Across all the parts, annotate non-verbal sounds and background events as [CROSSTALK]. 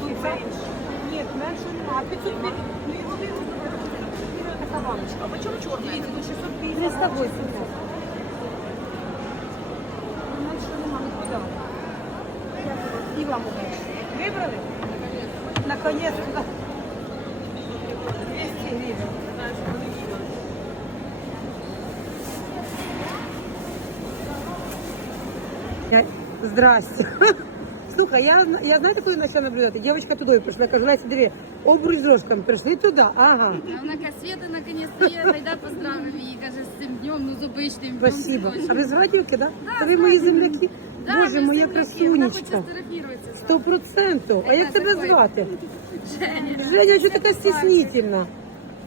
Тунця? Ні, менше немає. А 500 мл. Ну. А почем черная? Дивіться, тут 650. 380. Ну, менше не вам удачі. Вибрали? Наконец-то. 200 гривень. Здрасте. [LAUGHS] Слухай, я, я знаєте, коли почала наблюдати? Дівчинка туди прийшла, каже, Леся, диви, обруч з рожками, прийшли туди, ага. А Вона каже, Света наконец-то є, гайда поздравив її, каже, з цим днем, ну з обичним днем. Спасибо. А ви з Радівки, да? Да, Та ви з мої земляки. Да, Боже, ми моя земляки, Вона хоче красунечка. сфотографуватися. Сто процентів. А як тебе такой. звати? Женя. Женя, що така стіснительна?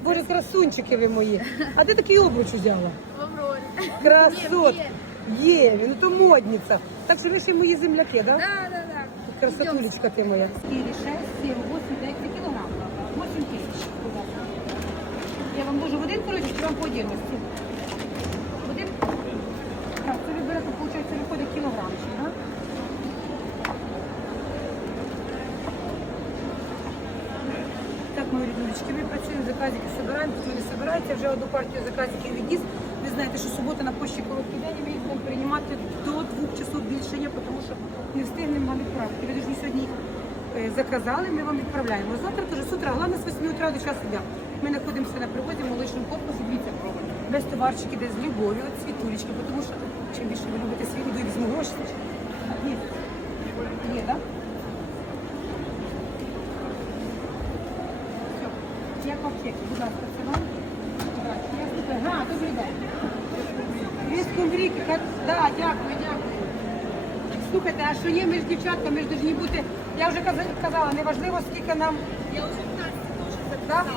Боже, красунчики ви мої. А ти такий обруч взяла? Аврорі. Красот. Є, Є, ну то модниця. Так що ви ще мої земляки, да, да. Красотулечка ти моя. 4, 6, 7, 8, 9 кілограм. 8 тисяч. Я вам можу в один коротше, вам по отдельності? В один? Так, це ви виходить, виходить кілограмчик, да? Так, мої ріднулечки, ми працюємо, заказики збираємо, хто не збирається, вже одну партію заказиків відніс. Ви знаєте, що субота на пошті короткий день, ми їх будемо приймати до двох часов більше, ні, тому що не встигнемо вам відправити. Ви ж сьогодні е, заказали, ми вам відправляємо. Завтра теж з утра, головне з 8 утра до часу дня. Ми знаходимося на привозі в молочному корпусі, дивіться, без товарчики, де з любов'ю, от світулечки, тому що чим більше ви любите йду і візьму гроші. Ні, є, так? Я в аптеці, будь ласка, це вам? Так, я слухаю. Га, добрий день. Дві так? Дякую, дякую. Слухайте, а що є між дівчатками, ми ж повинні бути, я вже каза- казала, неважливо, скільки нам... Я уже в Насте тоже [LAUGHS] Да? записала.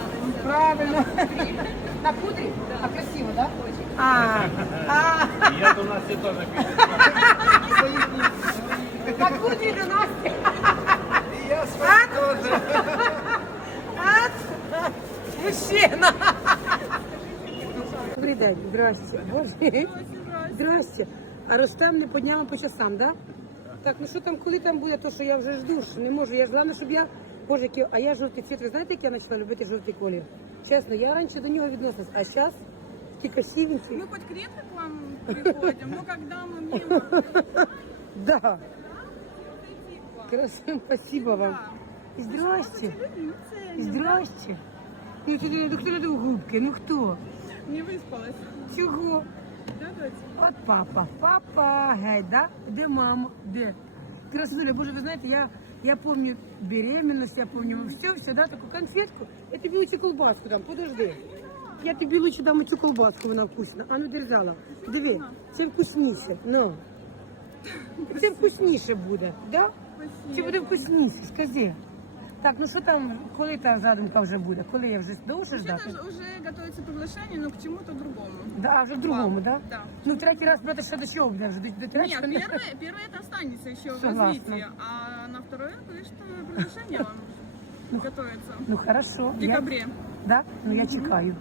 Правильно. На пудрі? А красиво, так? Да? А, а, Я до нас тоже на пудрі до нас. Я с вами. Ат, Мужчина. Добрий день, здрасте. Боже, здрасте. А Ростем не підняла по часам, да? Так, ну що там, коли там буде, то що я вже жду, що не можу. Я ж головне, щоб я, боже, який- а я жовтий цвіт. Ви знаєте, як я почала любити жовтий колір? Чесно, я раніше до нього відносилась, а зараз такий красивенький. Мы хоть редко к вам приходим, но когда мы мимо, Да, зайти к вам. красиво, спасибо вам. Да. Здрасте, Люди ценят, здрасте. Ну, це, ну, хто надав губки, ну хто? да? Не выспалась. Чого? От папа. Папа, геть, да? Де мама? Де? Красуля, боже, ви знаєте, я, я помню беременность, я помню все, все, да, таку конфетку. Я тобі лучше колбаску дам, подожди. Я тобі лучше дам цю колбаску, вона вкусна. А ну держала. Диви, це вкусніше. Ну. Це вкусніше буде, да? Чи буде вкусніше? Скажи. Так, ну що там, коли та задумка вже буде? Коли я вже довше ждати? Вообще-то уже готовится приглашение, но к чему-то другому. Да, вже в другому, да? Да. Ну, третій раз брати ще до чого буде? Вже до, до Нет, третього? первое, первое это останется еще в Согласна. развитии, а на второе, конечно, приглашение [LAUGHS] вам готовится. Ну, хорошо. В декабре. Да? Ну, я чекаю.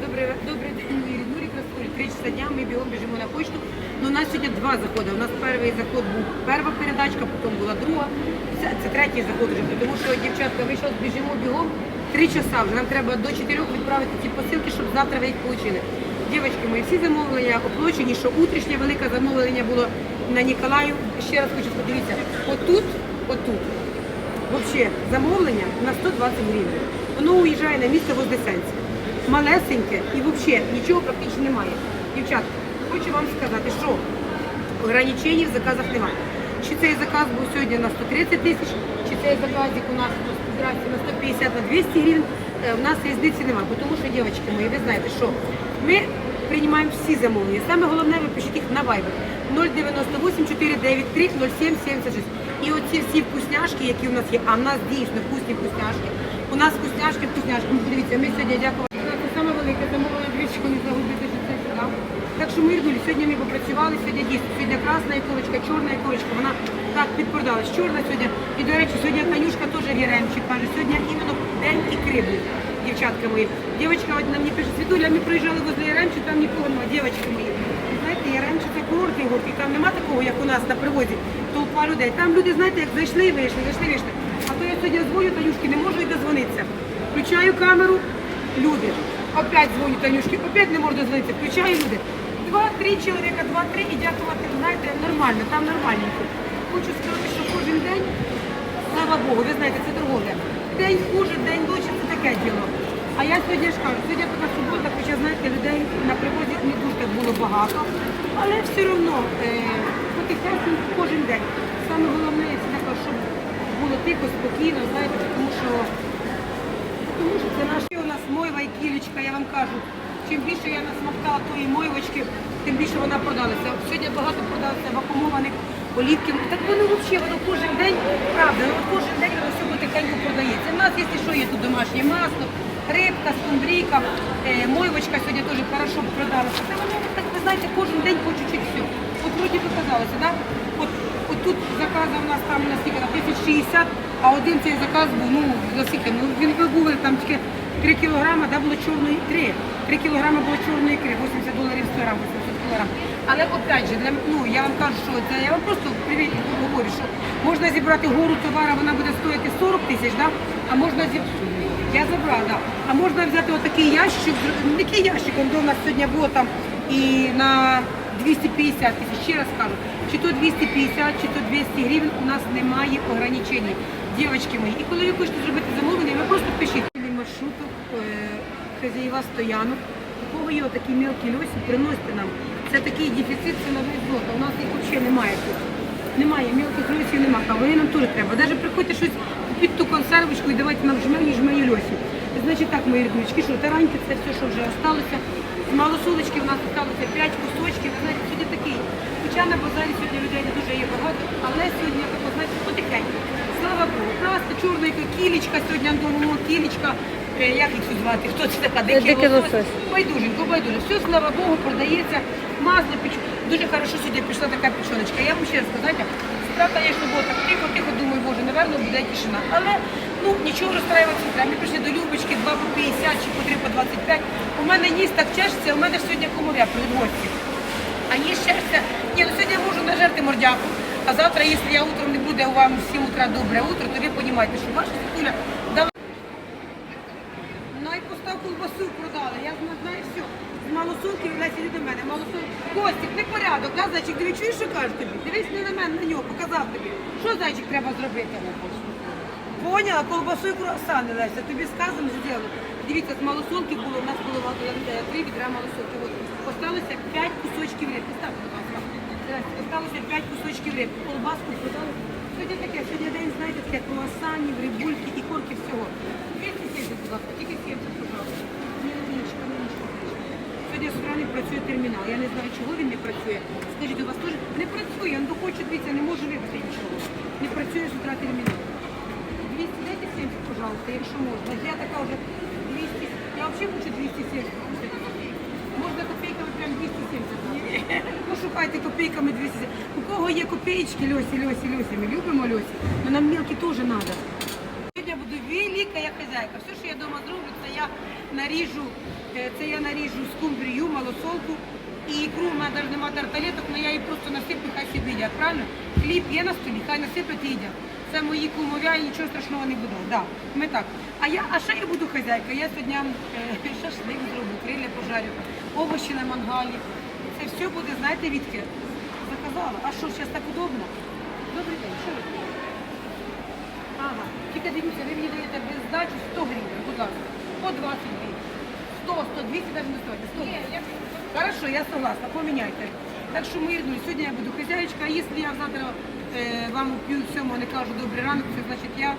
Добрий, добрий день, мої ріднулі красулі. Три часа дня ми бігом біжимо на почту. Ну, у нас сьогодні два заходи. У нас перший заход був перша передачка, потім була друга. Це, це третій заход вже, тому що дівчатка вийшла, біжимо бігом. Три часа вже. Нам треба до чотирьох відправити ці посилки, щоб завтра ви їх отримали. Дівчатки мої, всі замовлення оплачені, що утрішнє велике замовлення було на Ніколаю. Ще раз хочу подивіться, отут, отут. Вообще замовлення на 120 гривень. Воно уїжджає на місце Вознесенське. Малесеньке і взагалі нічого практично немає. Дівчатка, хочу вам сказати, що ограничень в заказах немає. Чи цей заказ був сьогодні на 130 тисяч, чи цей заказик у нас на 150 на 200 гривень, е, в нас різниці немає. Тому що, дівчатки мої, ви знаєте, що ми приймаємо всі замовлення. Саме головне, ви пишіть їх на Viber 098 493 07 76. І оці всі вкусняшки, які у нас є, а в нас дійсно вкусні вкусняшки. У нас вкусняшки, вкусняшки. Ну, подивіться, ми сьогодні дякувати. Це саме велике замовлення, двічі не загубити, що Так що ми сьогодні ми попрацювали, сьогодні дійсно. Сьогодні красна ікорочка, чорна ікорочка, вона так підпродалась. Чорна сьогодні. І, до речі, сьогодні Танюшка теж віремчик каже, сьогодні іменно день ікри був, дівчатка мої. Дівчатка от нам мені пише, Світуля, ми проїжджали возле Яремчі, там нікого немає, дівчатки мої. Ви Знаєте, Яремчі це курортний город, і там нема такого, як у нас на привозі, толпа людей. Там люди, знаєте, як зайшли і вийшли, зайшли і вийшли. А то я сьогодні дзвоню Танюшки, не можу й дозвонитися. Включаю камеру, люди. Опять дзвоню Танюшки, опять не можу дозвонитися. Включаю люди. Два-три чоловіка, два-три і дякувати, знаєте, нормально, там нормальненько. Хочу сказати, що кожен день, слава Богу, ви знаєте, це торговля. День хуже, день лучше, це таке діло. А я сьогодні ж кажу, сьогодні така субота, хоча знаєте, людей на привозі не дуже так було багато, але все одно е, потихеньку кожен день. Саме головне, всегда кажу, щоб було тихо, спокійно, знаєте, тому що тому що це наш мойва і кілечка, я вам кажу. Чим більше я насмоктала тої мойвочки, тим більше вона продалася. Сьогодні багато продалося вакуумованих олівків. Так воно взагалі, воно кожен день, правда, воно кожен день воно все потихеньку продається. У нас, якщо що, є тут домашнє масло, рибка, скумбрійка, е, мойвочка сьогодні теж хорошо продалася. Це воно, так ви знаєте, кожен день по чуть-чуть все. От вроді показалося, так? От, от тут заказа у нас там наскільки на 1060, а один цей заказ був, ну, за скільки, ну, він були там тільки 3 кілограма, да, було чорної 3. 3 кілограми було чорної ікри, 80 доларів 100 грам, 80 кілограм. Але опять же, для, ну, я вам кажу, що це, я вам просто привіт говорю, що можна зібрати гору товару, вона буде стоїти 40 тисяч, да? а можна зібрати, я забрала, да. а можна взяти отакий ящик, який ящик, он до нас сьогодні було там і на 250 тисяч, ще раз кажу, чи то 250, чи то 200 гривень, у нас немає ограничень. Дівчатки мої, і коли ви хочете зробити замовлення, ви просто пишіть маршруту е, хазяєва стоянок, у кого є такі мелкі льосі, приносите нам. Це такий дефіцит ціновий злота. У нас їх взагалі немає тут. Немає, мелких льосів немає, а вони нам теж треба. Навіть приходьте щось, купіть ту консервочку і давайте нам жмені, жмені льосі. Значить так, мої ріднички, що тараньки це все, що вже осталося. З малосолочки в нас осталося 5 кусочків. Знаєте, сьогодні такий. Хоча на базарі сьогодні людей не дуже є багато, але сьогодні, як ви потихеньку. Слава Богу, просто чорна яка кілечка, сьогодні Антону кілечка. Е, Як їх тут звати? Хто це така? Дикий, Дикий лосось. лосось. Байдуженько, байдуже. Все, слава Богу, продається. Масло піч. Дуже хорошо сьогодні пішла така печоночка. Я вам ще раз сказати, справа, звісно, було так тихо, тихо, думаю, боже, напевно, буде тишина. Але ну нічого розстраюватися не треба. Ми прийшли до Любочки, 2 по 50 чи по 3 по 25. У мене ніс так чешеться, у мене ж сьогодні комовя при гості. А є щастя. Ні, ну сьогодні я можу нажерти мордяку. А завтра, якщо я утром не буде у вам всім утра добре утро, то ви розумієте, що ваша світуля дала Ну і колбасу продали. Я знаю, все. З малосолки Лесі йди до мене. Малосол. Костік, не порядок, да, зайчик? Дивись, чуєш, що кажуть тобі? Дивись не на мене, на нього, показав тобі. Що зайчик треба зробити? Поняла, колбасу і круасани, Леся, тобі сказано, зробили. Дивіться, з малосолки було, у нас було три відра малосолки. Осталося 5 кусочків рибки. Будь ласка. Осталося 5 кусочків рибки. Колбаску продали. Сьогодні таке, сьогодні день, знаєте, таке круасанів, рибульки і корки всього. 270, будь ласка, тільки 70, пожалуйста. Ні, ні, нічого, нічого. Сьогодні з утра працює термінал. Я не знаю, чого він не працює. Скажіть, у вас теж не працює, ну хочу дивіться, не можу вибити нічого. Не працює з утра термінал. 200, дайте 70, пожалуйста, якщо можна. Я така вже 200, взагалі хочу 270. Можна копійками прям 270. Пошукайте копійками 270. У кого є копійки, Льосі, Льосі, Льосі, ми любимо Льосі, але нам мілкі теж треба. Сьогодні буду велика я хазяйка. Все, що я вдома зроблю, це я наріжу, це я наріжу скумбрію, малосолку і ікру, у мене навіть немає тарталеток, але я її просто насиплю, хай собі їдять, правильно? Хліб є на столі, хай насиплять і їдять. Це мої кумовя і нічого страшного не буде. Да, ми так. А я, а ще я буду хазяйка. Я сьогодні е, шашлик зроблю, крилля пожарю, овочі на мангалі. Це все буде, знаєте, відки? Заказала. А що, зараз так удобно? Добрий день, що ви? Ага, тільки дивіться, ви мені даєте без здачі 100 гривень, будь ласка, по 20 гривень. 100, 100, 200 навіть не стоїть, 100 гривень. Хорошо, я согласна, поміняйте. Так що, ріднулі, сьогодні я буду хазяєчка, а якщо я завтра е, вам п'ю всьому не кажу добрий ранок, це значить я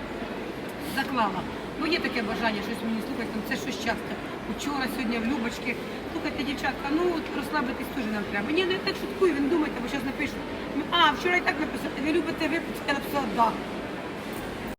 заклала. Бо є таке бажання щось мені слухати, там це щось часто. Вчора, сьогодні в Любочки. Слухайте, дівчатка, ну от розслабитись теж нам треба. Ні, не так шуткую, він думає, бо зараз напишу. А, вчора і так написав, ви любите випити, я написала, да.